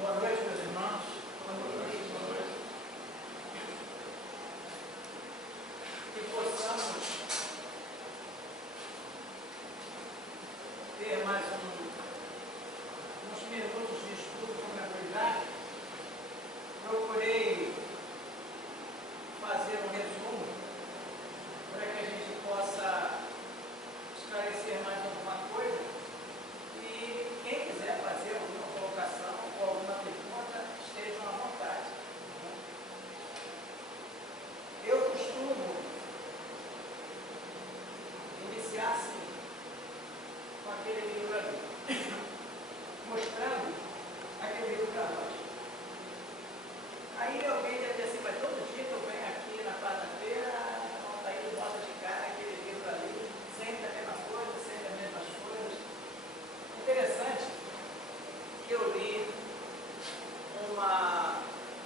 Boa noite, meus irmãos. Que possamos ter mais uns minutos de estudo com tranquilidade. Procurei fazer um resumo para que a gente possa esclarecer mais alguma coisa. E quem quiser fazer alguma colocação ou alguma pergunta, estejam à vontade. Eu costumo iniciar assim, com aquele livro ali, mostrando aquele livro para nós. Aí alguém deve dizer assim, mas todo dia que eu venho aqui na quarta-feira, aí bota de cara aquele livro ali, sempre a mesma coisa, sempre as mesmas coisas. Interessante que eu li uma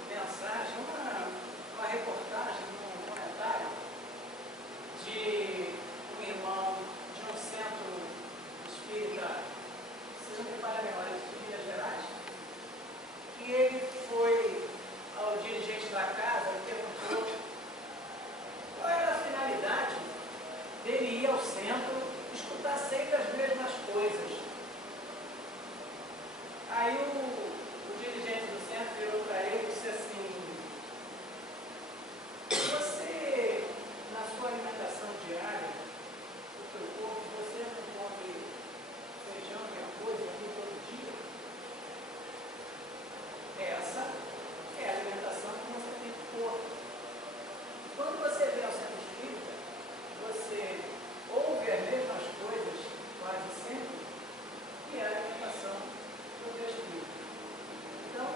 mensagem, uma reportagem, um comentário de um irmão de um centro espírita, se não me falha a memória, de Minas Gerais, e ele foi ao dirigente da casa e perguntou qual era a finalidade dele ir ao centro, escutar sempre as mesmas coisas. Aí o dirigente do centro virou para ele e disse assim: você, na sua alimentação diária, do seu corpo, você não come feijão e arroz aqui todo dia? Essa é a alimentação que você tem que pôr. Quando você vem ao centro espírita, você ouve as mesmas coisas quase sempre, que é a alimentação do espírito. Então,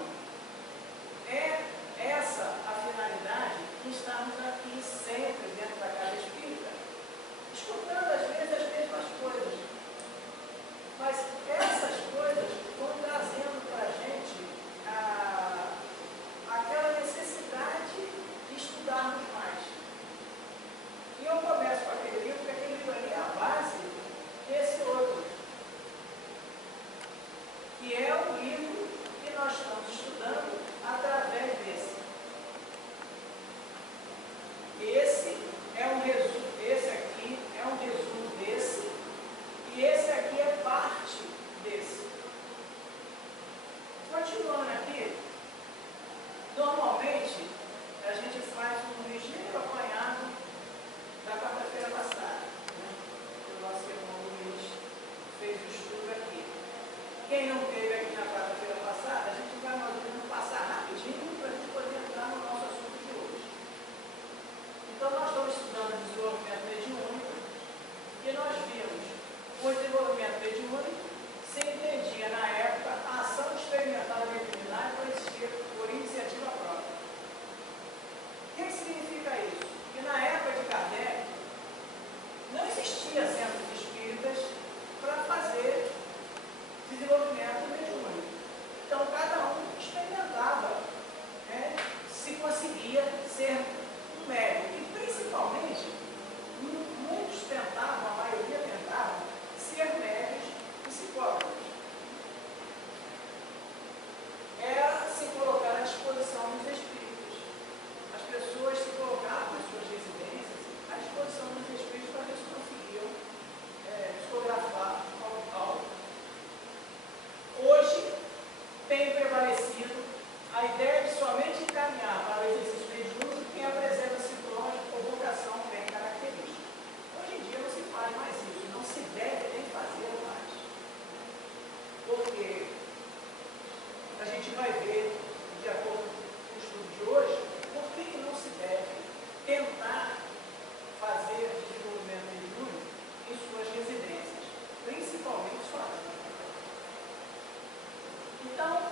é essa a finalidade de estarmos aqui sempre dentro da casa espírita, escutando às vezes as mesmas coisas. Mas essas coisas vão trazendo para a gente aquela necessidade de estudarmos mais. E eu começo com aquele livro, porque aquele livro ali é a base desse outro, que é o livro que nós estamos estudando através desse. Esse aqui é um resumo desse, e esse aqui é parte desse. Continuando aqui, normalmente a gente faz um ligeiro apanhado da quarta-feira passada, né? O nosso irmão Luiz fez o estudo aqui. Quem não teve aqui na quarta-feira passada, a gente vai mais ou menos passar rapidinho para a gente poder entrar no nosso assunto de hoje. Então nós estamos estudando o desenvolvimento mediúnico e nós vimos o desenvolvimento mediúnico se entendia na época a ação experimental mediúnica por iniciativa própria. O que significa isso? Que na época de Kardec não existia centros espíritas para fazer desenvolvimento mediúnico. Então cada um experimentava, né, se conseguia ser um médium. E principalmente, muitos tentavam, a maioria tentavam, ser médios psicólogos. Era se colocar à disposição dos espíritos. As pessoas se colocavam em suas residências à disposição dos espíritos para ver se conseguiam psicografar ao local. Hoje tem prevalecido a ideia de somente encaminhar para o exercício mediúnico quem apresenta sintomas de provocação bem característicos. Hoje em dia não se faz mais isso, não se deve nem fazer mais. Porque a gente vai ver, de acordo com o estudo de hoje, por que não se deve tentar fazer desenvolvimento mediúnico em suas residências, principalmente sozinhos. Então,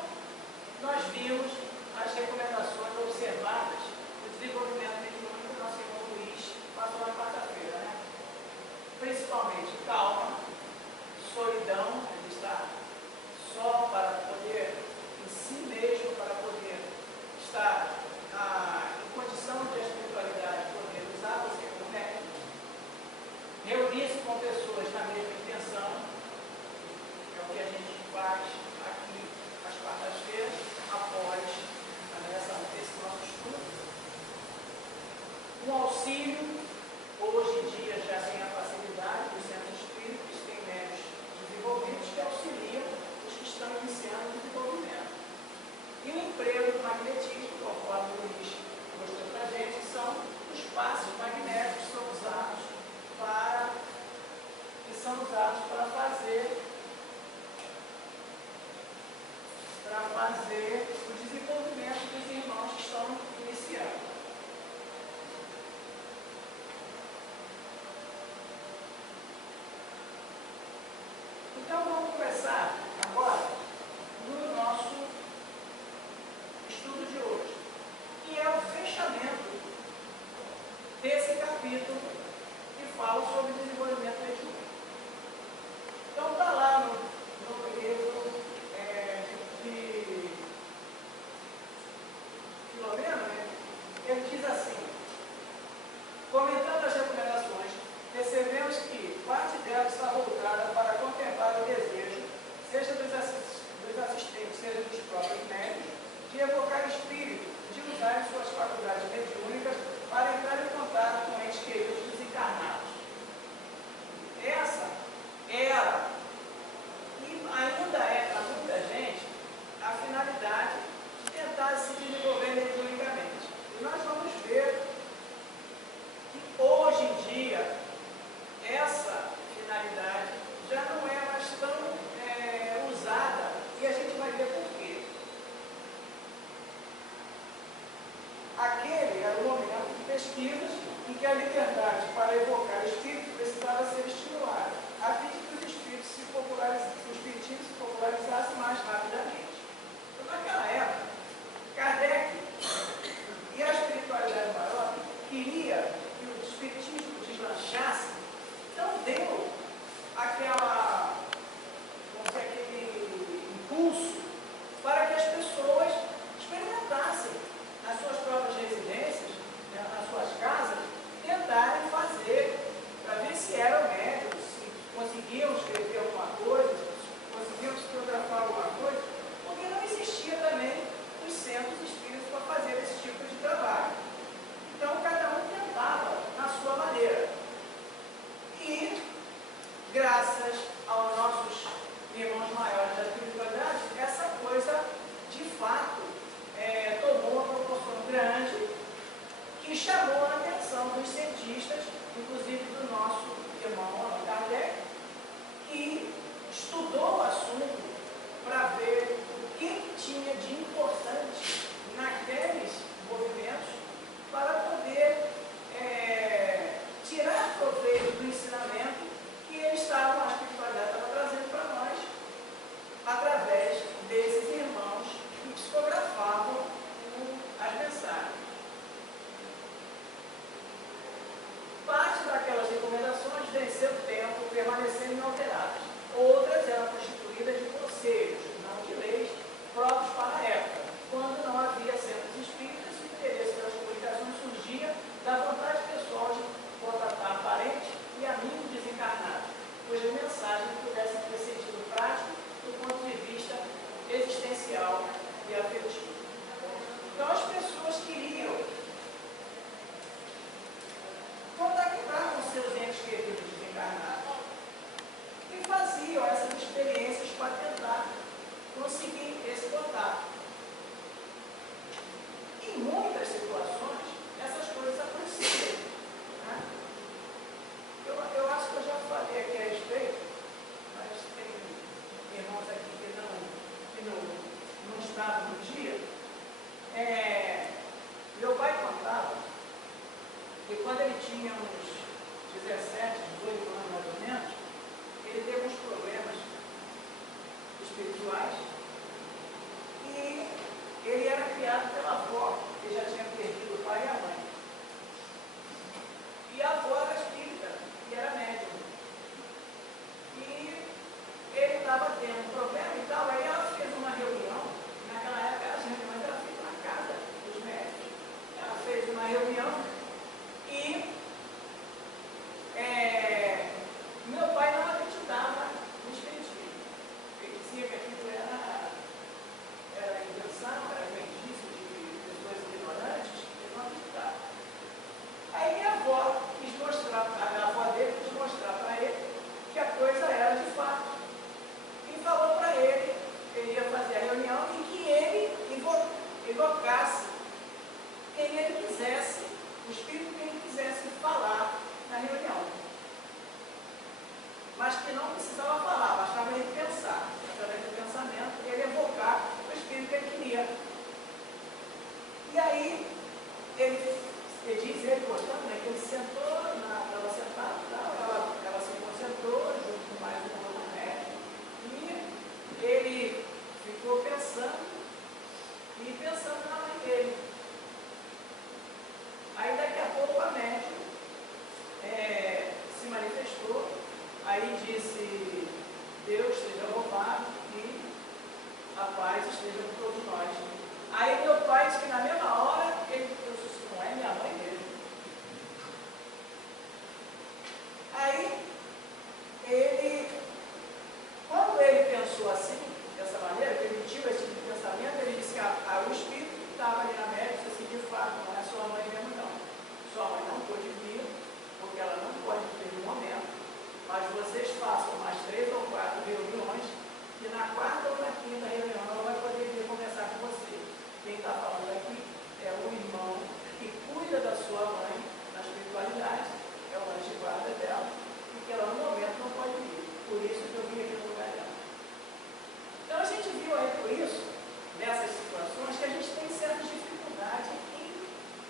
nós vimos as recomendações observadas do desenvolvimento mediúnico do nosso irmão Luiz passou na quarta-feira, né? Principalmente calma, solidão, ele está só para poder, em si mesmo, para poder estar em condição de espiritualidade, poder usar você como médico, reunir-se com pessoas na mesma intenção, que é o que a gente faz aqui às quartas-feiras, fazer o desenvolvimento dos irmãos que estão iniciando. Então vamos começar agora no nosso estudo de hoje, que é o fechamento desse capítulo que fala sobre desenvolvimento mediúnico. Então está lá no livro de Filomeno, né? Ele diz assim: comentando as recomendações, percebemos que parte delas está voltada para contemplar o desejo, seja dos assistentes, seja dos próprios médios, de evocar espírito, de usar suas faculdades mediúnicas para entrar em contato com entes queridos desencarnados. Essa era, e ainda é para muita gente, a finalidade de tentar se desenvolver mediunicamente. E nós vamos ver que hoje em dia essa finalidade já não é mais tão usada, e a gente vai ver por quê. Aquele era o momento de pesquisas em que a liberdade para evocar espíritos precisava ser estimulada, a fim de que os espiritismo se popularizasse mais rapidamente. Então, naquela época, Kardec e a espiritualidade maior queria que o espiritismo deslanchasse, então deu aquele impulso para que as pessoas experimentassem nas suas próprias residências, nas suas casas, tentarem fazer, para ver se eram médicos, se conseguiam escrever alguma coisa, se conseguiam psicografar alguma coisa, porque não existia também os centros espíritas para fazer esse tipo de trabalho. Então, cada um tentava na sua maneira. E, graças aos nossos irmãos maiores da espiritualidade, essa coisa, de fato, tomou uma proporção grande que chamou a atenção dos cientistas, inclusive do nosso irmão Allan Kardec, que estudou o assunto para ver o que tinha de importante naqueles movimentos para poder tirar proveito do ensinamento que eles estavam, a espiritualidade estava trazendo para nós, através desses irmãos que psicografavam as mensagens. Parte daquelas recomendações venceu o tempo, permanecendo inalteradas. Outras eram constituídas de conselhos, não de leis, próprios para a época, quando não havia centros espíritas e o interesse pelas comunicações surgia da vontade pessoal de contatar parentes e amigos desencarnados, cujas mensagens pudessem ter sentido prático do ponto de vista existencial e afetivo. Então as pessoas queriam contactar com seus entes queridos desencarnados e faziam essas experiências para tentar conseguir esse contato. Em muitas situações, essas coisas aconteciam. Né? Eu acho que eu já falei aqui a respeito, mas tem irmãos aqui que não estavam no dia. Meu pai contava que quando ele tinha uns 17, 18 anos mais ou menos, ele teve uns problemas espirituais e ele era criado pela avó, que já tinha perdido o pai e a mãe. E a avó era espírita e era médium. E ele estava tendo um problema e tal, aí ela fez uma reunião, naquela época as reuniões eram feitas na casa dos médicos. Ela fez uma reunião e meu pai não acreditava no espiritismo. Ele dizia que aquilo era invenção, era feitiço de pessoas ignorantes, ele não acreditava. Aí minha avó quis mostrar, a avó dele quis mostrar para ele que a coisa era de fato. E falou para ele que ele ia fazer a reunião e que ele invocasse quem ele quisesse, o espírito que ele quisesse falar na reunião. Mas que não precisava falar, bastava ele pensar. Através do pensamento, ele evocar o espírito que acho que na mesma hora, ele pensou assim, não é minha mãe mesmo. Aí, quando ele pensou assim, dessa maneira, que ele tive esse tipo de pensamento, ele disse que o espírito que estava ali na médica disse assim, de fato, não é sua mãe mesmo não. Sua mãe não pôde vir, porque ela não pode vir no momento, mas vocês façam mais 3 ou 4 reuniões, e na quarta ou na quinta reunião ela vai poder vir conversar com você. Quem está falando aqui é o irmão que cuida da sua mãe na espiritualidade, é o anjo de guarda dela, e que ela no momento não pode vir. Por isso que eu vim aqui no lugar dela. Então a gente viu aí por isso, nessas situações, que a gente tem certas dificuldades em,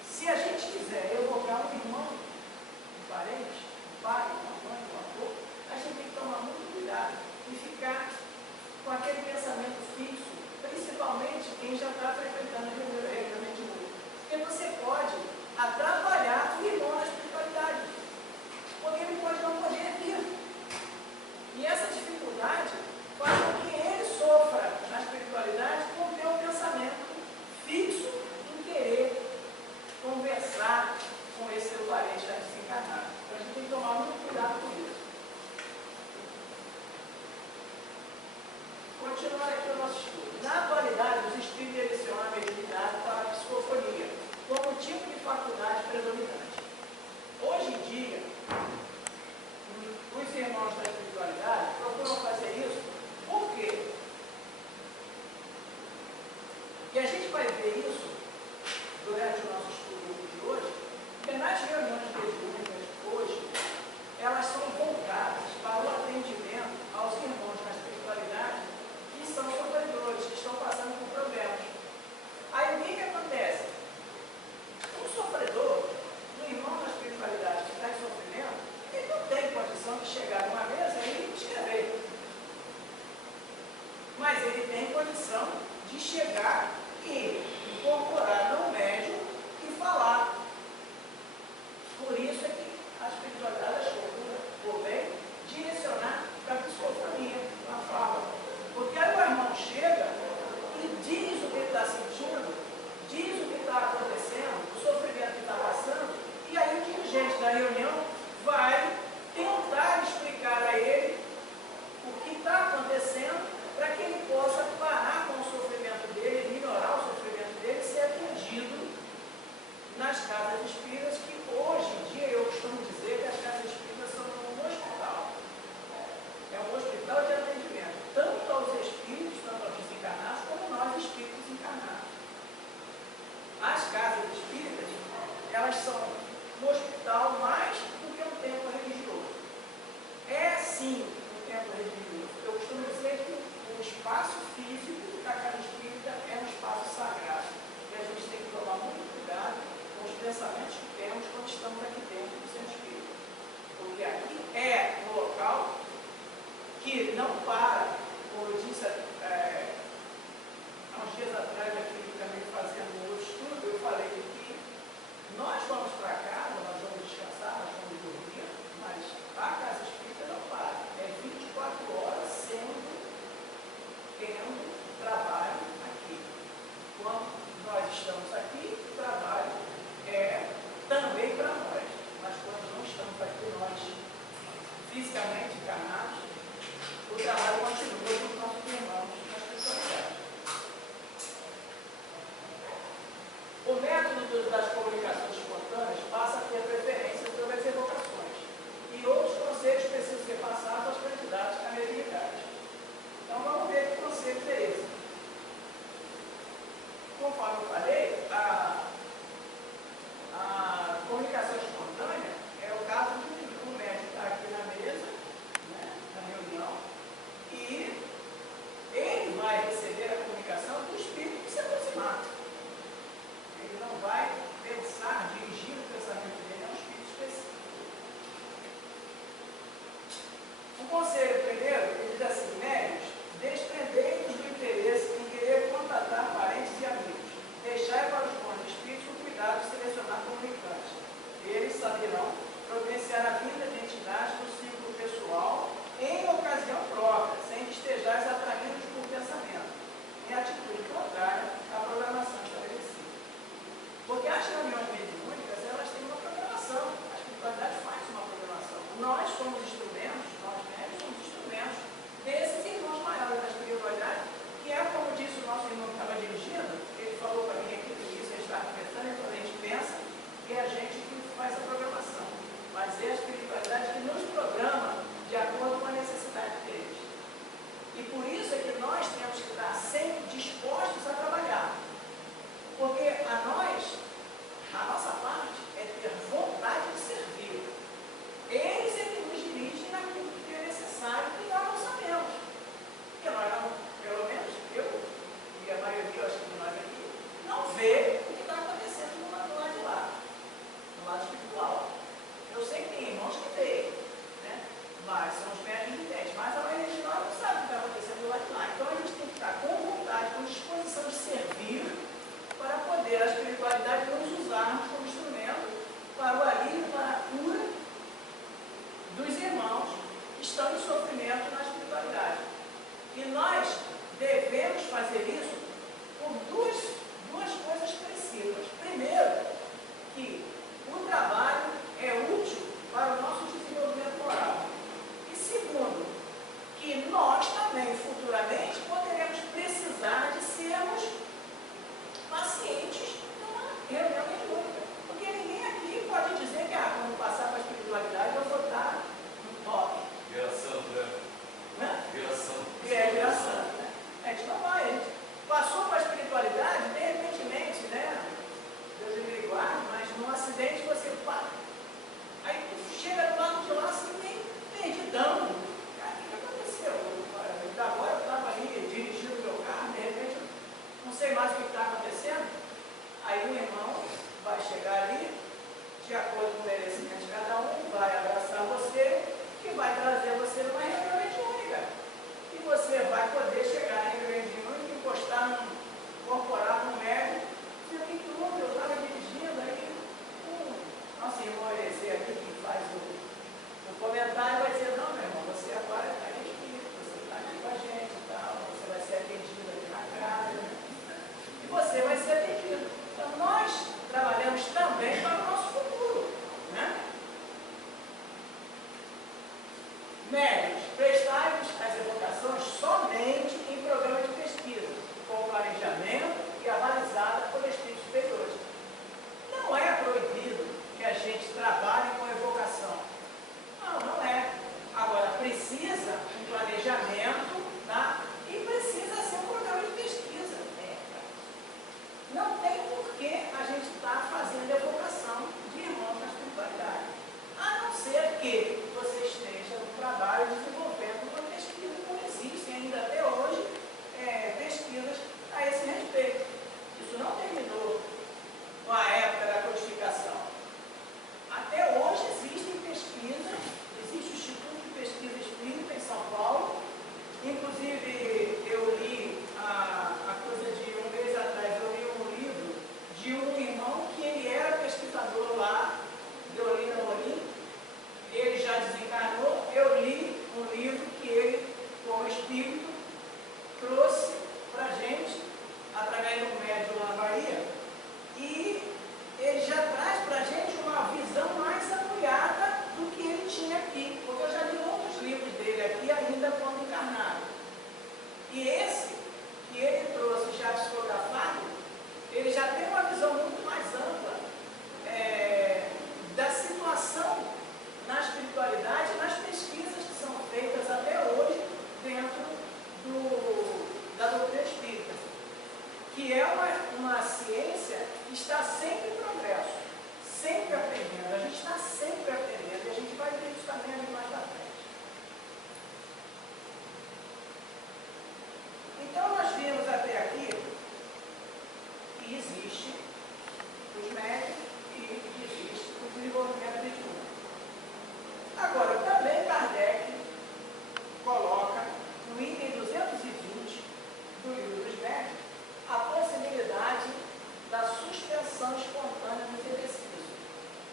se a gente quiser evocar um irmão, um parente, um pai, uma mãe, um avô, a gente tem que tomar muito cuidado e ficar com aquele pensamento fixo, principalmente quem já está frequentando regularmente muito. Porque você pode atrapalhar o irmão na espiritualidade, porque ele pode não poder vir. E essa dificuldade faz com que ele sofra na espiritualidade com ter um pensamento fixo em querer conversar com esse seu parente já desencarnado. Então a gente tem que tomar muito cuidado com isso. Continuando aqui o nosso estudo. Na atualidade, os espíritos direcionam a mediunidade para a psicofonia, como tipo de faculdade predominante. Hoje em dia, os irmãos da espiritualidade procuram fazer isso. Por quê? E a gente vai ver isso durante o nosso estudo de hoje, porque nas reuniões mediúnicas hoje, elas são voltadas para o atendimento aos irmãos na espiritualidade que são sofredores, que estão passando por problemas. Aí o que acontece? O sofredor, o irmão na espiritualidade que está em sofrimento, ele não tem condição de chegar numa mesa e escrever. Mas ele tem condição de chegar e incorporar no médium e falar. Por isso é que a espiritualidade achou por bem direcionar para a psicofonia, na fala. Porque aí o irmão chega e diz o que ele está sentindo, diz o que está acontecendo, o sofrimento que está passando, e aí o dirigente da reunião vai tentar explicar a ele o que está acontecendo para que ele possa parar com o sofrimento dele, minorar o sofrimento dele, ser atendido nas casas espíritas, que hoje em dia eu costumo dizer que as casas espíritas são um hospital. É um hospital de atendimento, tanto aos espíritos, tanto aos desencarnados, como nós espíritos encarnados. As casas espíritas, elas são um hospital mais do que um templo religioso. É sim um templo religioso. Eu costumo dizer que o espaço físico da casa espírita é um espaço sagrado. E a gente tem que tomar muito cuidado com os pensamentos que temos quando estamos aqui dentro do centro espírita. Porque aqui é um local que não para, como eu disse há uns dias atrás, aqui também fazendo um outro estudo, eu falei que nós vamos para casa, nós vamos descansar, nós vamos dormir, mas a casa espírita não para. É 24 horas tendo trabalho aqui. Quando nós estamos aqui, o trabalho é também para nós. Mas quando não estamos aqui, nós fisicamente encarnados, o trabalho continua com os nossos irmãos na espiritualidade. O método das comunicações espontâneas passa a ter preferência sobre as evocações, e outros conselhos precisam ser passados aos candidatos à mediunidade. Então vamos ver que conselho é esse. Conforme eu falei, a comunicação espontânea é o caso de um médico estar aqui na mesa, né, na reunião, e ele vai receber a comunicação do espírito que se aproximar. Ele não vai pensar, dirigir o pensamento dele a um espírito específico. O conselho primeiro, ele diz assim: médios, desprendei-vos do interesse em querer contatar parentes e amigos. Deixai para os bons que está acontecendo? Aí o irmão vai chegar ali, de acordo com o merecimento de cada um, vai abraçar você e vai trazer você numa reunião mediúnica. E você vai poder chegar na reunião mediúnica, encostar num corporal, num médico, e dizer: o que houve? Eu estava dirigindo aí, nosso irmão Erezer aqui, que faz o comentário, vai dizer: não, meu irmão, você agora está em espírito, você está aqui com a gente e tal, você vai ser atendido aqui na casa, e você vai ser atendido. Então, nós trabalhamos também para o nosso futuro, né? Médicos, prestai-vos as evocações somente em programa de pesquisa, com planejamento e avalizada por espíritos superiores. Não é proibido que a gente trabalhe com evocação. Não, não é. Agora, precisa um planejamento, tá? E precisa ser um programa de pesquisa. Não tem por que a gente estar fazendo evocação de irmãos na espiritualidade. A não ser que você esteja no trabalho desenvolvendo uma pesquisa, como existem ainda até hoje pesquisas a esse respeito. Isso não terminou com a época da codificação. Até hoje existem pesquisas, existe o Instituto de Pesquisa Espírita em São Paulo. Inclusive, eu li a coisa de um mês atrás, eu li um livro de um irmão que ele era pesquisador lá, de Olinda Morim. Ele já desencarnou. Eu li um livro que ele, como espírito, trouxe para a gente, através de um médium lá na Bahia, e ele já traz para a gente uma visão mais ampliada do que ele tinha aqui, porque eu já li outros livros dele aqui, ainda quando encarnado. E esse que ele trouxe já psicografado, ele já tem uma visão muito mais ampla da situação na espiritualidade, nas pesquisas que são feitas até hoje dentro da doutrina espírita, que é uma ciência que está sempre em progresso, sempre aprendendo. A gente está sempre aprendendo e a gente vai ver isso também ali mais na frente. Então, nós vimos até aqui que existe os médicos e existe o desenvolvimento mediúnico. Agora, também Kardec coloca no item 220 do livro dos médicos a possibilidade da suspensão espontânea do exercício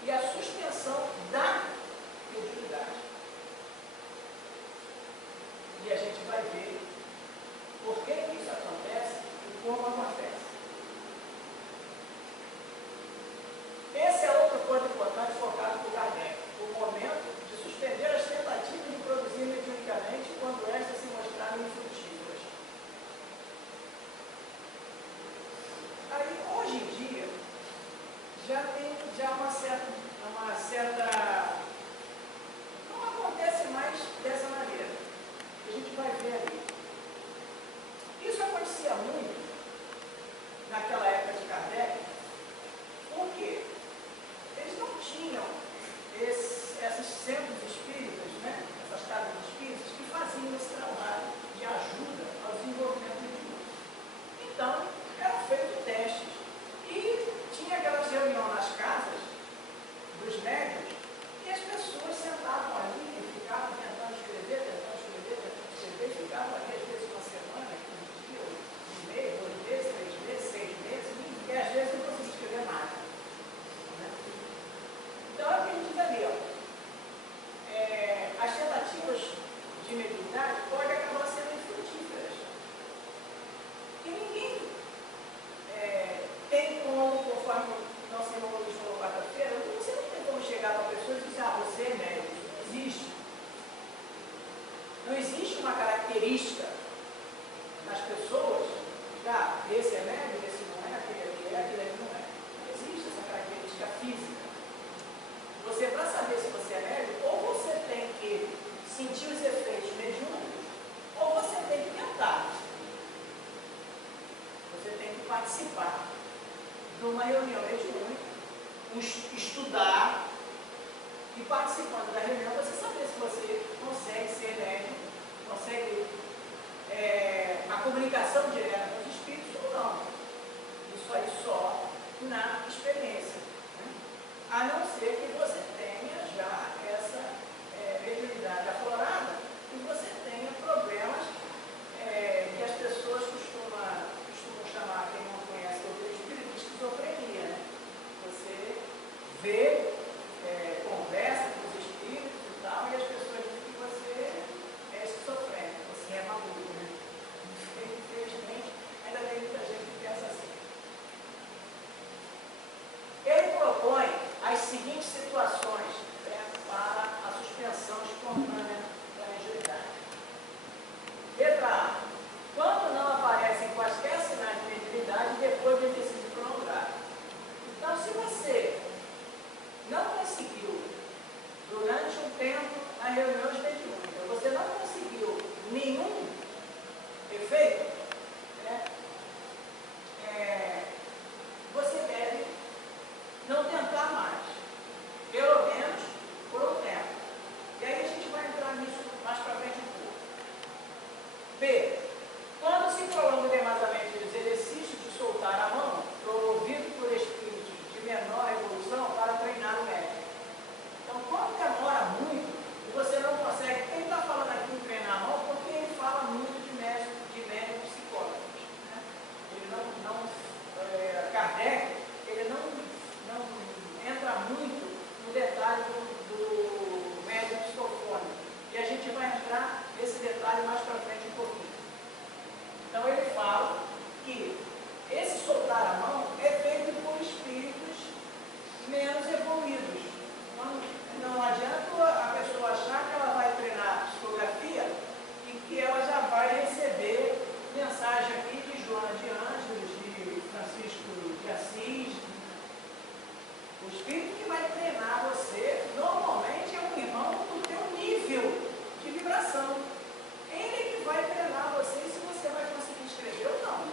e a suspensão da mediunidade. E a gente vai ver por que isso acontece e como acontece. Esse é outro ponto importante focado por Kardec: o momento de suspender as tentativas de produzir mediunicamente quando estas se mostrarem infrutíferas. Aí, hoje em dia, já tem uma certa... Não acontece mais dessa maneira. A gente vai ver ali. Isso acontecia muito naquela época de Kardec, porque eles não tinham esses centros espíritas, né? Essas casas espíritas que faziam esse trabalho de ajuda ao desenvolvimento mediúnico. Então, eram feitos testes e tinha aquelas reuniões nas casas dos médiuns e as pessoas sentavam ali e ficavam tentando escrever, ficavam ali às vezes uma semana, 15 dias, um mês, 2 meses, 3 meses, 6 meses, e às vezes não conseguia escrever nada. Né? Então é o que a gente diz ali, ó. As tentativas de mediunidade podem acabar sendo infrutíferas. E ninguém tem como, conforme o nosso irmão Luiz falou quarta-feira, você não tem como chegar para a pessoa e dizer: você é médium. Isso não existe. Não existe uma característica nas pessoas de esse é médium, esse não é, aquele é, aquele não é. Não existe essa característica física. Você, para saber se você é médium, ou você tem que sentir os efeitos mediúnicos, ou você tem que tentar. Você tem que participar de uma reunião mediúnica, estudar, e participando da reunião você saber se você consegue ser médium, consegue a comunicação direta com os espíritos ou não. na experiência, né? A não ser que você tenha já essa mediunidade aflorada e você tenha problemas que as pessoas costumam chamar, quem não conhece o espírito, de esquizofrenia, né? Você vê, conversa com os espíritos e tal, e as pessoas dizem que você é esquizofrênico, você é maluco, né? Infelizmente, ainda tem muita gente que pensa assim. Ele propõe as seguintes situações, né, para a suspensão espontânea da mediunidade. Letra A. Quando não aparecem quaisquer sinais de mediunidade depois do exercício cronográfico. Então, se você não conseguiu, durante um tempo, na reunião mediúnica, você não conseguiu nenhum efeito, né, você deve não tentar mais, pelo menos por um tempo. E aí a gente vai entrar nisso mais para frente um pouco. B. Quando se prolonga demasiadamente os exercícios de soltar a mão, promovido por espíritos de menor evolução, para treinar o médium. Então, quando demora muito, e você não consegue, quem está falando aqui em treinar a mão, porque ele fala muito de médium psicólogos, né? Ele Kardec, ele não entra muito no detalhe do médium psicofônico. E a gente vai entrar nesse detalhe mais para frente um pouquinho. Então ele fala que esse soltar a mão é feito por espíritos menos evoluídos. Não adianta a pessoa achar que ela vai treinar psicografia e que ela já vai receber mensagem aqui de Joana de Ângeles, de Francisco de Assis. O espírito que vai treinar você, normalmente, é um irmão do teu nível de vibração. Ele que vai treinar você se você vai conseguir escrever ou não.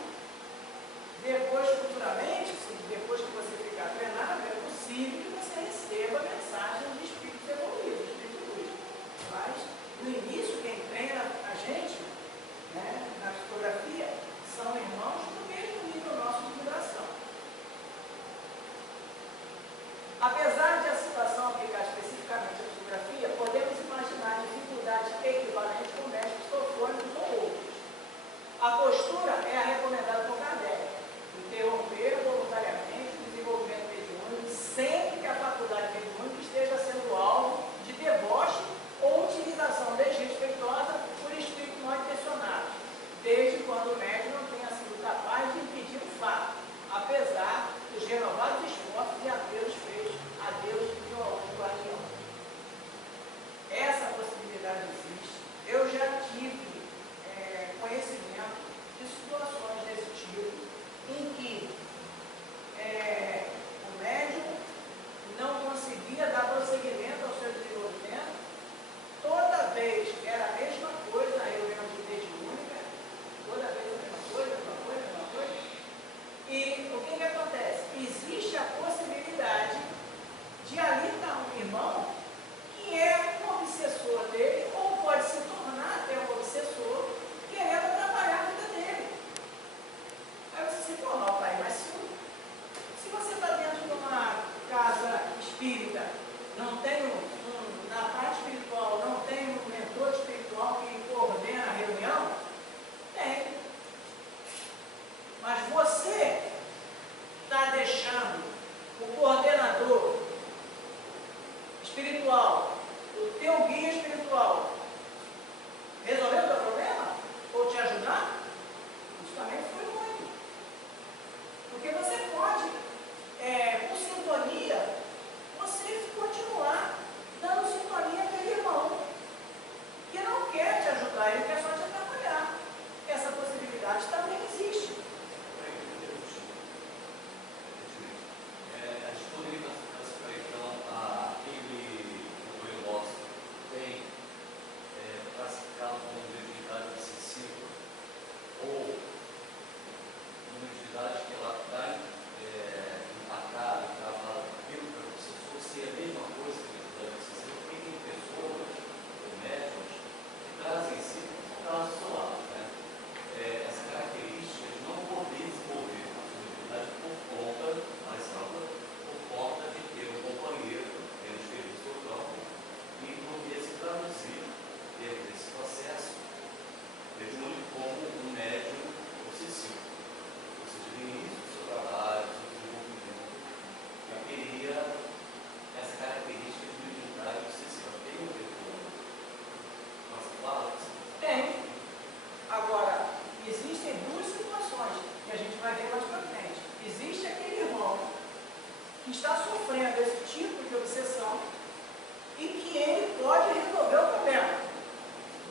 Depois, futuramente, depois que você ficar treinado, é possível que você receba mensagens de espíritos evoluídos, espíritos luz. Mas, no início, quem treina a gente, né, na psicografia, são irmãos do mesmo nível nosso de vibração. Apesar de a situação aplicar especificamente à psicografia, podemos imaginar dificuldades equivalentes com médicos psicofônicos ou outros. A postura é a recomendada por Kardec: interromper o que está sofrendo esse tipo de obsessão e que ele pode resolver o problema.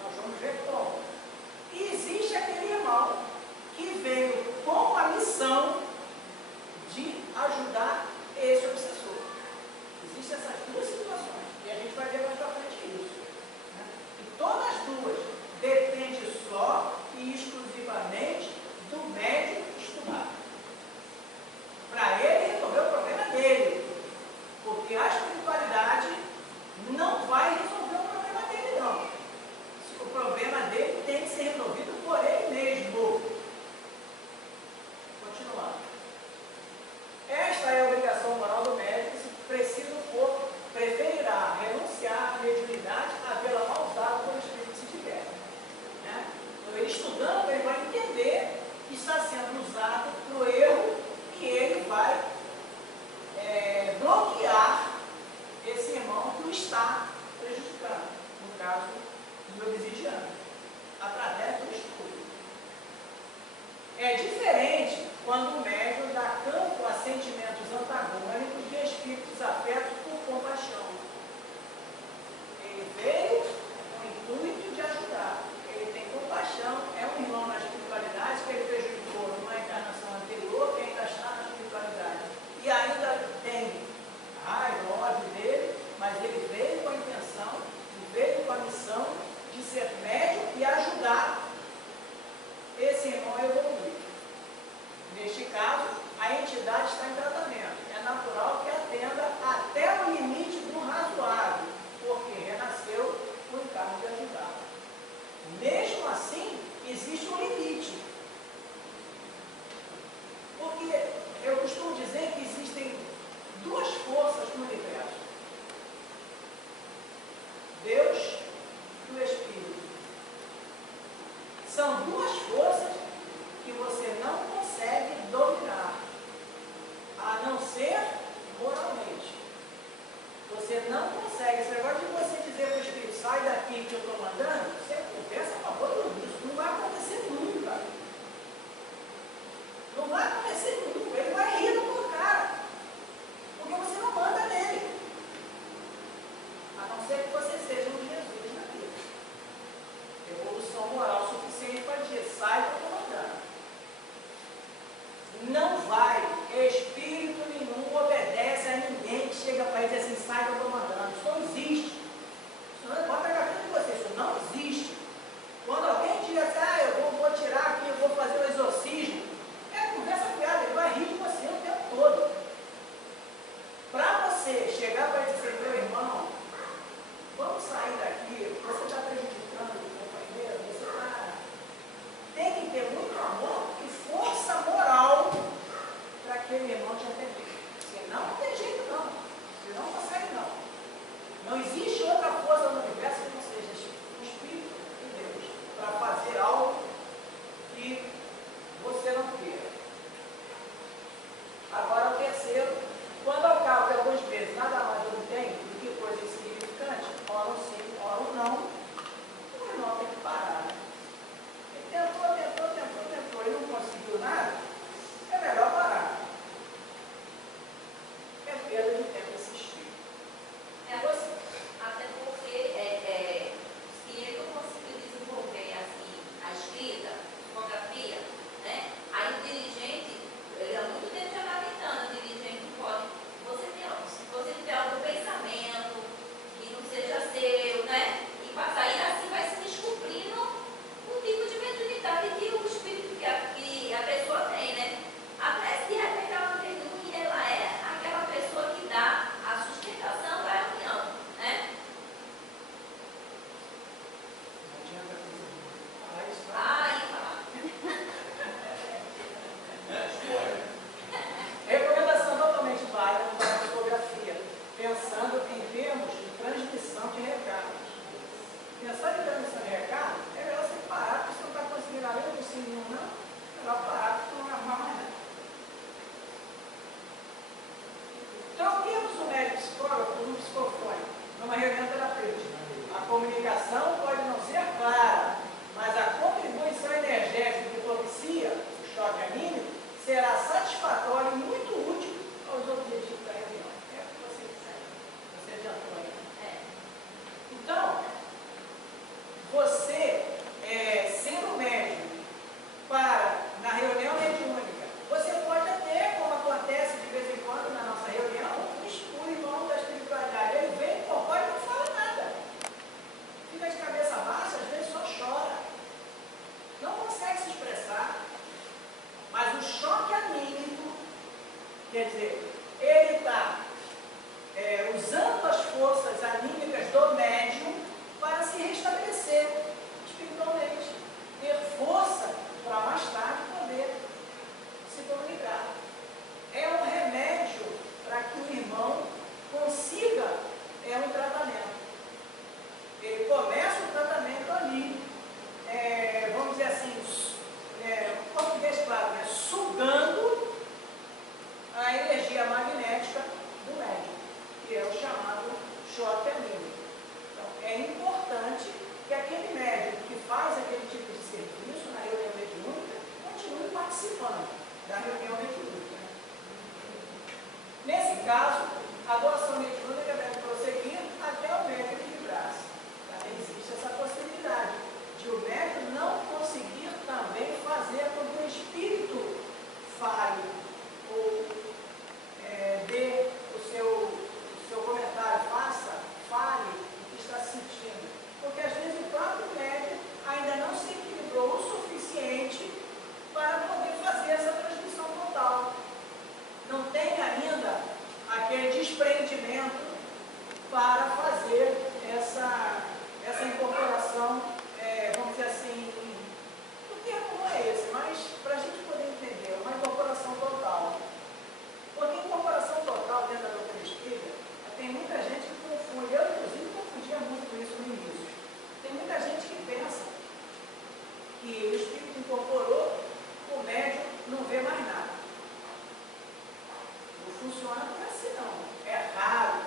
Nós vamos ver como. E existe aquele irmão que veio com a missão de ajudar esse obsessor. Existem essas duas situações. E a gente vai ver mais pra frente isso. Né? E todas as duas dependem só e exclusivamente do médico estudar. Para ele resolver o problema dele. Porque a espiritualidade não vai resolver o problema dele, não. O problema dele tem que ser resolvido por ele mesmo. Continuando. Esta é a obrigação moral do médico, se preciso for, preferirá renunciar à mediunidade a vê-la mal usada pelo espírito se tiver. Né? Então, ele estudando, ele vai entender que está sendo usado para o erro e ele vai bloquear esse irmão que o está prejudicando, no caso do obsidiano, através do estudo. É diferente quando o médium dá campo a sentimentos antagônicos de espíritos afetos por compaixão. Ele veio com o intuito de ajudar. Ele tem compaixão, é um irmão na espiritualidade que ele prejudicou numa encarnação anterior, que ainda está na espiritualidade. E ainda tem raiva, ódio dele, mas ele veio com a intenção, veio com a missão de ser médium e ajudar esse irmão a evoluir. Neste caso, a entidade está em tratamento. É natural que atenda até o limite do razoável, porque renasceu com o encargo de ajudar. Mesmo assim, existe um limite. Porque eu costumo dizer que existem duas forças no universo. Deus e o Espírito. São duas forças que você não consegue dominar, a não ser moralmente. Você não consegue. Esse negócio de você dizer para o Espírito, sai daqui que eu estou mandando, você conversa a favor disso. Não vai acontecer nunca. Não vai acontecer nunca. Ele vai rir da tua cara. Porque você não manda nele. A não ser que você seja um Jesus na vida. Evolução moral suficiente para dizer, sai que eu estou mandando. Não vai, espírito nenhum obedece a ninguém que chega para ele e diz assim, sai que eu estou mandando. Isso não existe. Isso não bota na cabeça de você, isso não existe. Quando alguém diz assim, eu vou tirar aqui, eu vou fazer um exorcismo, conversa fiada, ele vai rir de você o tempo todo. Para você chegar para ele dizer, meu irmão, vamos sair daqui, você está prejudicando o companheiro, você está... Tem que ter muito amor e força moral para aquele irmão te atender. Senão não tem jeito não. Senão não consegue não. Não existe outra força no universo que não seja o Espírito de Deus para fazer algo que você não queira. Agora o terceiro, quando ao cabo de alguns meses nada mais obtém do que coisa insignificante, ora sim, ora não, o irmão tem que parar. Né? Ele tentou, e não conseguiu nada, é melhor parar. É perda de tempo assistir. Até porque se ele não conseguiu desenvolver assim, a escrita, a fotografia, né? Aí o dirigente, ele há muito tempo já está tentando, o dirigente não pode. Se você tiver algum pensamento que não seja seu, né? E passar aí assim vai se descobrindo o tipo de mediunidade que o espírito que a pessoa tem, né? Até se de repente ela entende que ela é aquela pessoa que dá a sustentação da reunião, né? Não adianta falar isso. Recomendação totalmente válida para a fotografia, pensando em termos de transmissão de recados. Pensando em transmissão de recados, é melhor você parar, porque você não está conseguindo a letra do sininho, não. É melhor parar, porque não vai arrumar mais nada. Troquemos o médico psicólogo por um psicofone, numa reunião terapêutica. A comunicação pode não ser clara, mas a contribuição energética que propicia o choque anímico será satisfatória e muito útil aos objetivos da Quer dizer, ele está usando as forças anímicas do médium para se restabelecer espiritualmente, ter força para mais tarde poder se comunicar. É um remédio para que o irmão consiga um tratamento. Ele começa o tratamento ali, vamos dizer assim, português claro, né? Sugando a energia magnética do médium, que é o chamado choque anímico. Então, é importante que aquele médium que faz aquele tipo de serviço na reunião mediúnica continue participando da reunião mediúnica. Nesse caso, a doação mediúnica deve prosseguir até o médium equilibrar-se. Tá? Existe essa possibilidade de o médium não conseguir também fazer com que o espírito fale ou dê o seu comentário, fale o que está sentindo. Porque às vezes o próprio médium ainda não se equilibrou o suficiente para poder fazer essa transmissão total. Não tem ainda aquele desprendimento para fazer essa incorporação, vamos dizer assim, o termo não é esse, mas para a gente poder entender, uma incorporação total. Porque incorporação total dentro da doutrina espírita, tem muita gente que confunde, eu inclusive confundia muito isso no início. Tem muita gente que pensa que o espírito incorporou, o médium não vê mais nada. Não funciona assim não. É raro.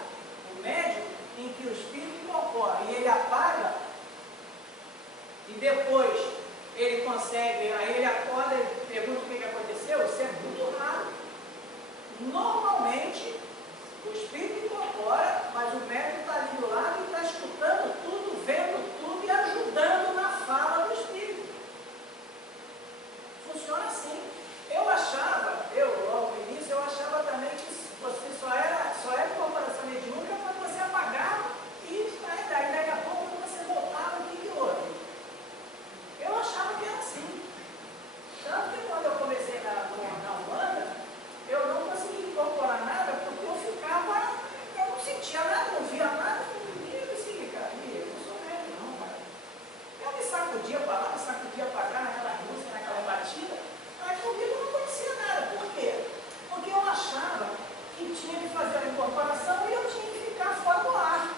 O médium em que o espírito incorpora e ele apaga, e depois ele consegue, aí ele acorda e pergunta o que aconteceu, isso é muito raro. Normalmente, o espírito incorpora, mas o médium está ali do lado e está escutando tudo, vendo tudo e ajudando na fala do espírito. Funciona assim. Logo no início, eu achava também que você só era incorporação mediúnica quando você apagava e daqui a pouco você voltava e outro. Eu achava que era assim. Tanto que quando eu comecei na Umbanda, eu não conseguia incorporar nada porque eu não sentia nada, não via nada, eu disse, cara, eu não sou médium não, cara. Eu me sacudia para lá, me sacudia para cá, naquela música, naquela batida, mas comigo não acontecia nada. Por quê? Porque eu achava que tinha que fazer a incorporação e eu tinha que ficar fora do ar.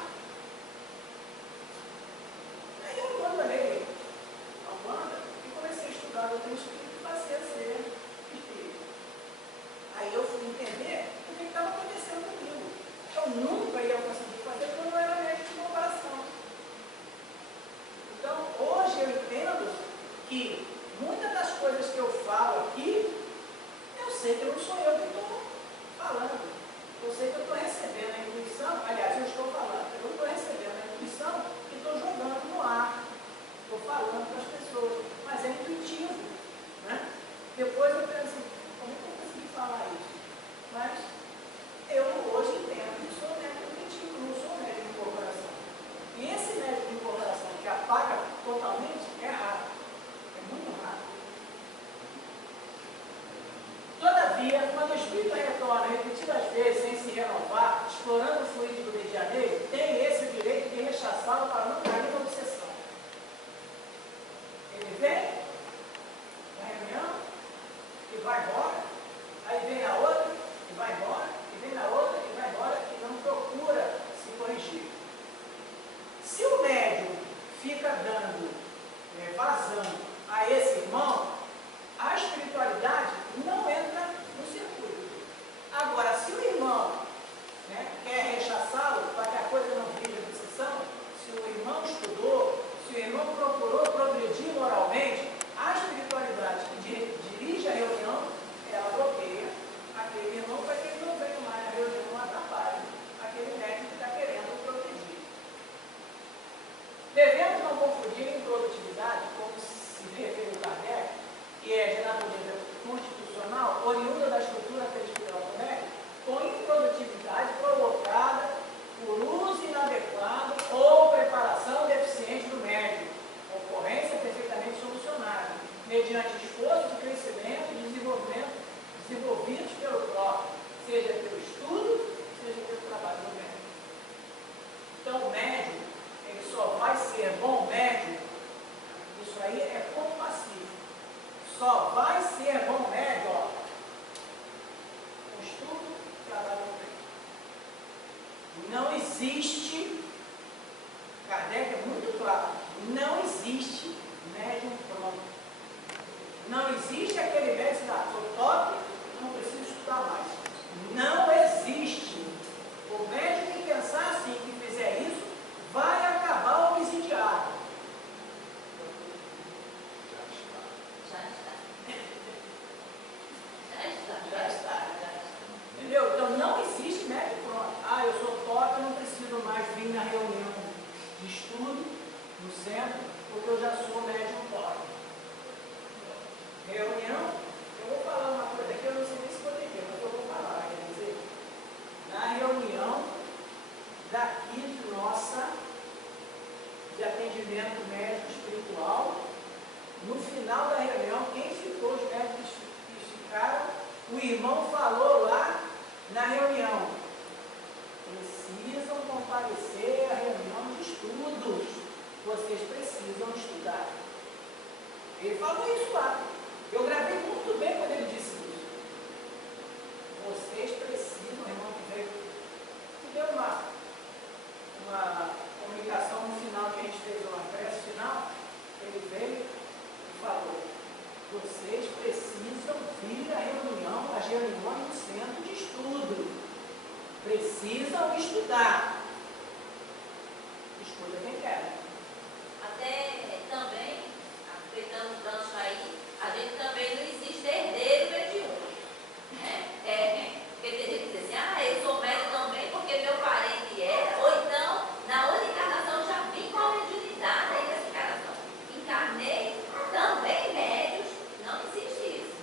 Aí eu abandonei a Umbanda e comecei a estudar a doutrina espírita e passei a ser espírita. Aí eu fui entender o que estava acontecendo comigo. Eu nunca ia conseguir fazer porque eu não era médium de incorporação. Então, hoje eu entendo que muitas das coisas que eu falo aqui, eu sei que não sou eu que estou falando. Eu sei que eu estou recebendo a intuição, aliás, eu estou falando, eu estou recebendo a intuição e estou jogando no ar. Estou falando para as pessoas, mas é intuitivo. Né? Depois eu penso assim, como é que eu consegui falar isso? Mas eu hoje entendo que sou médium intuitivo, não sou médium de incorporação. E esse médium de incorporação que apaga totalmente é raro. É muito raro. Todavia, quando o espírito retorna repetidas vezes sem se renovar, explorando o fluido do medianeiro, tem esse o direito de rechaçá-lo para não cair na obsessão. Ele vem na reunião e vai embora. existe, Kardec é muito claro, não existe médium pronto. Não existe aquele médium da top, não preciso estudar mais. Não existe. O médium que pensar assim, que fizer isso, vai acabar obsidiado. Já está. Entendeu? Então não existe médium pronto. Ah, eu sou top, eu não preciso mais vir na reunião de estudo no centro, porque eu já sou médium top. Reunião, eu vou falar uma coisa aqui, eu não sei nem se vou ter, mas eu vou falar, quer dizer, na reunião daqui de nossa, de atendimento médico espiritual, no final da reunião, quem ficou, os médicos que ficaram, o irmão falou lá na reunião, precisam comparecer à reunião de estudos, vocês precisam estudar. Ele falou isso lá. Eu gravei muito bem quando ele disse isso. Vocês precisam, irmão, que veio. E deu uma comunicação no final que a gente fez uma prece final. Ele veio e falou: vocês precisam vir à reunião, às reuniões no centro de estudo. Precisam estudar. Escuta quem quer. Até também, aproveitando o gancho aí, a gente também não existe herdeiro mediúnico, né? Porque tem gente que diz assim, eu sou médium também porque meu parente era, ou então, na outra encarnação já vim com a mediunidade aí nessa encarnação. Encarnei também médios, não existe isso.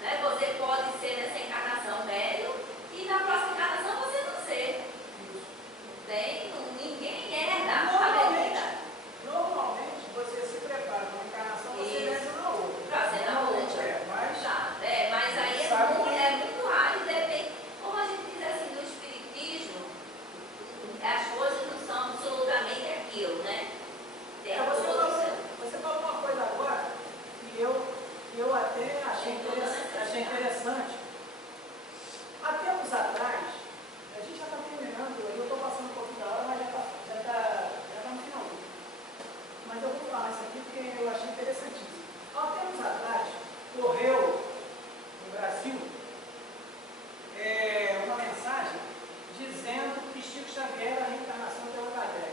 Né? Você pode ser nessa encarnação médium e na próxima encarnação você não ser. Ninguém herda a mediunidade. Normalmente você se prepara para uma encarnação, você leva na outra. Para ser na outra. Mas aí é muito raro, depende. Como a gente diz assim, no espiritismo, as coisas não são absolutamente aquilo, né? Você falou uma coisa agora que eu até achei interessante. Há tempos atrás, a gente já está terminando, eu estou passando um pouquinho da hora, mas já está no final. Mas eu vou falar isso aqui porque eu achei interessantíssimo. Há tempos atrás, correu no Brasil uma mensagem dizendo que Chico Xavier era a reencarnação de Allan Kardec.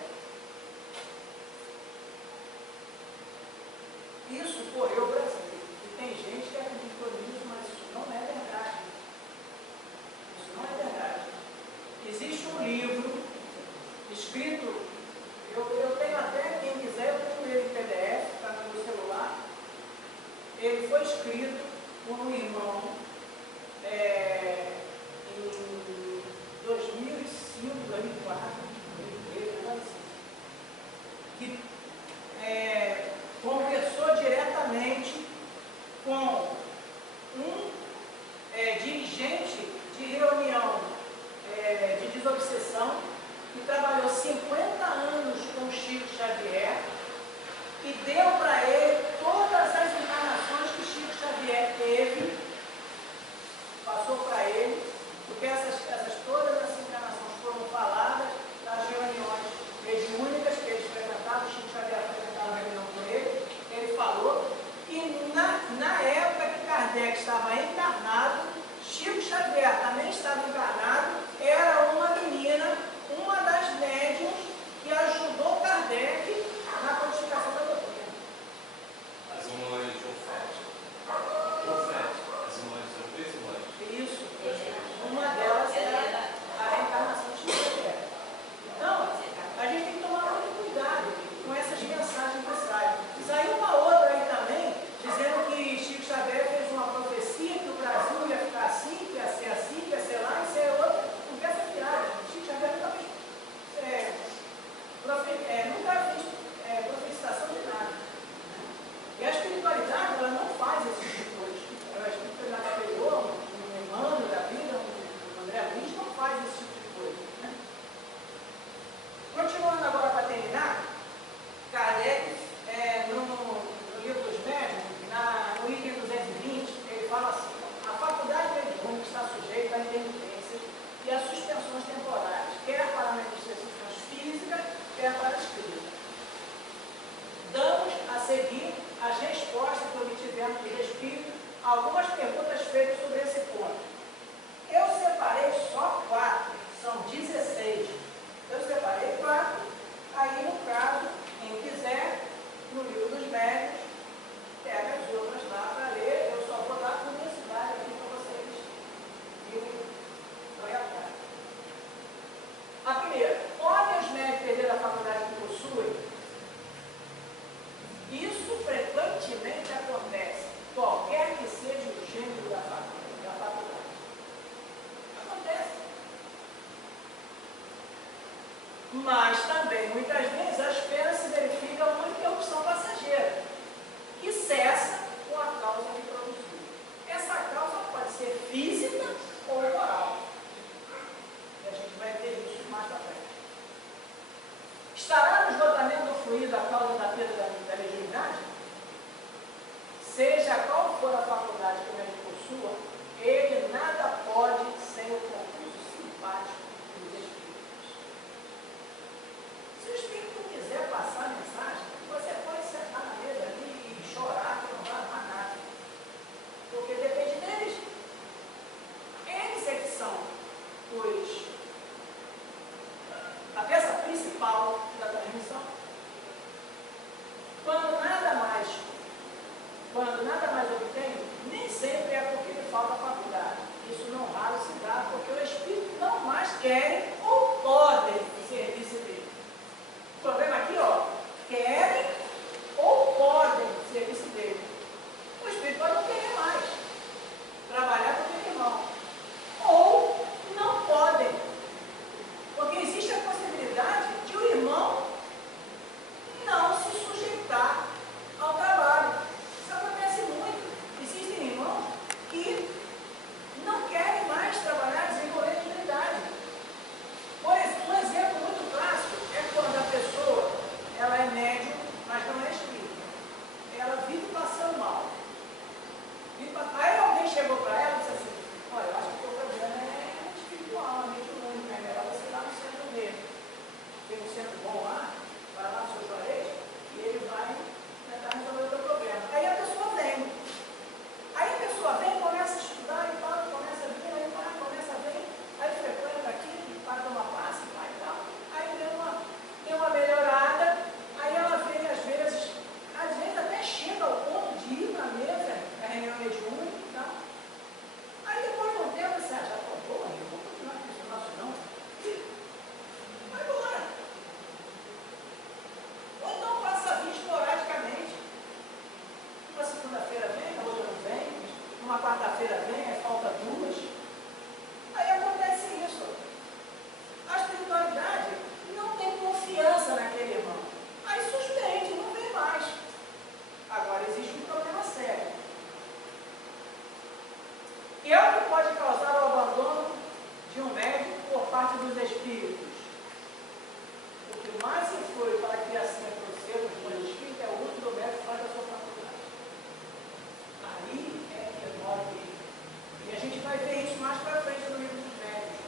Isso correu o Brasil. E tem gente que acreditou nisso, mas isso não é verdade. Isso não é verdade. Existe um livro escrito, eu tenho até, quem quiser, eu tenho ele em PDF, está no meu celular. Ele foi escrito por um irmão em 2005, 2004, 2013, que conversou diretamente com um dirigente de reunião de desobsessão, que trabalhou 50 anos com Chico Xavier e deu para ele todas as encarnações que Chico Xavier teve, passou para ele, porque todas essas encarnações foram faladas nas reuniões mediúnicas que eles frequentavam. Chico Xavier frequentava a reunião com ele, ele falou, e na época que Kardec estava encarnado, Chico Xavier também estava encarnado, era uma menina, uma das médiuns que ajudou Kardec na codificação da doutrina. pé para a escrita. Damos a seguir as respostas que obtivemos do Espírito, algumas perguntas feitas sobre esse ponto. Eu separei só 4, são 16. Eu separei 4, aí no caso, quem quiser, no livro dos médios, pega as outras lá para ler, eu só vou dar curiosidade aqui para vocês irem atrás. A primeira, podem os médios perder a faculdade que possuem? Isso frequentemente acontece, qualquer que seja o gênero da faculdade. Acontece. Mas também, muitas vezes, as penas se verificam uma interrupção passageira, que cessa com a causa que produziu. Essa causa pode ser física ou moral. E a gente vai ver isso mais para frente. Estará no esgotamento do fluido a causa da perda da legitimidade? Seja qual for a faculdade que o médico possua, ele nada pode sem o concurso simpático dos espíritos. Se o espírito quiser passar a mensagem, você pode sentar na mesa ali e chorar, que não vai arrumar nada. Porque depende deles. Eles é que são a peça principal da transmissão. Quando nada mais obtém, nem sempre é porque lhe falta faculdade. Isso não raro se dá porque o espírito não mais querem ou podem serviço dele. O problema aqui, querem ou podem serviço dele. O espírito pode não querer mais trabalhar com aquele irmão. Ou não podem. Porque existe a possibilidade de o irmão não se sujeitar ao trabalho. Isso acontece muito. Existem irmãos que não querem mais trabalhar, desenvolver atividade. Por exemplo, um exemplo muito clássico é quando a pessoa ela é médium, mas não é espírita. Ela vive passando mal. Aí alguém chegou para ela e disse assim: olha, eu acho que o teu problema é espiritual, é mediúnico, é melhor você ir lá no centro dele. Tem um centro bom lá, vai lá no seu Juarez e ele vai tentar resolver o teu problema. Aí a pessoa vem. Começa a estudar e tal, começa a vir, aí vai, começa a vir, aí frequenta aqui, para tomar passe, vai e tal. Aí deu uma melhorada, aí ela vem às vezes até chega ao ponto de ir na mesa, a reunião mediúnica e tal. Aí depois de um tempo, você já está boa, eu vou continuar com isso, não. E vai embora. Ou então passa a vir esporadicamente. Uma segunda-feira vem, a outra não vem, uma quarta-feira vem, falta 2. Aí acontece isso. A espiritualidade não tem confiança naquele irmão. Aí suspende, não vem mais. Agora existe um problema sério. Que é o que pode causar o abandono de um médico por parte dos espíritos. O que mais influi para que assim aconteça com o espírito é o uso do médico fora da sua faculdade. Aí é que mora o perigo. E a gente vai ver isso mais para frente no livro dos médios.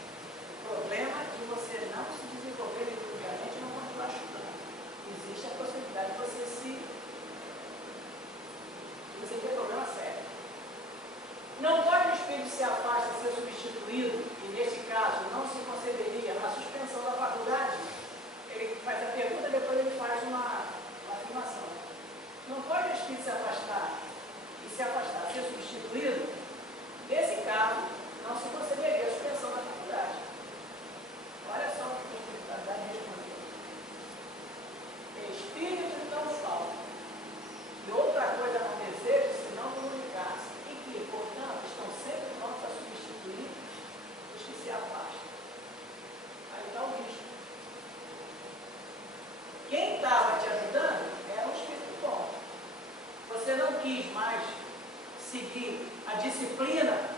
O problema é de você não se desenvolver individualmente e não continuar estudando. Existe a possibilidade de você ter problema sério. Não pode o espírito se afasta ser substituído, e nesse caso não se concederia a suspensão da faculdade. Ele faz a pergunta e depois ele faz uma afirmação. Não pode o espírito se afastar ser substituído, nesse caso, não se concederia a suspensão da faculdade. Olha só o que a espiritualidade respondeu. Espírito não falta. E outra coisa não desejo, senão comunicar-se. E que, portanto, estão sempre prontos a substituir os que se afastam. Aí está o risco. Quem estava te ajudando era um espírito bom. Você não quis mais seguir a disciplina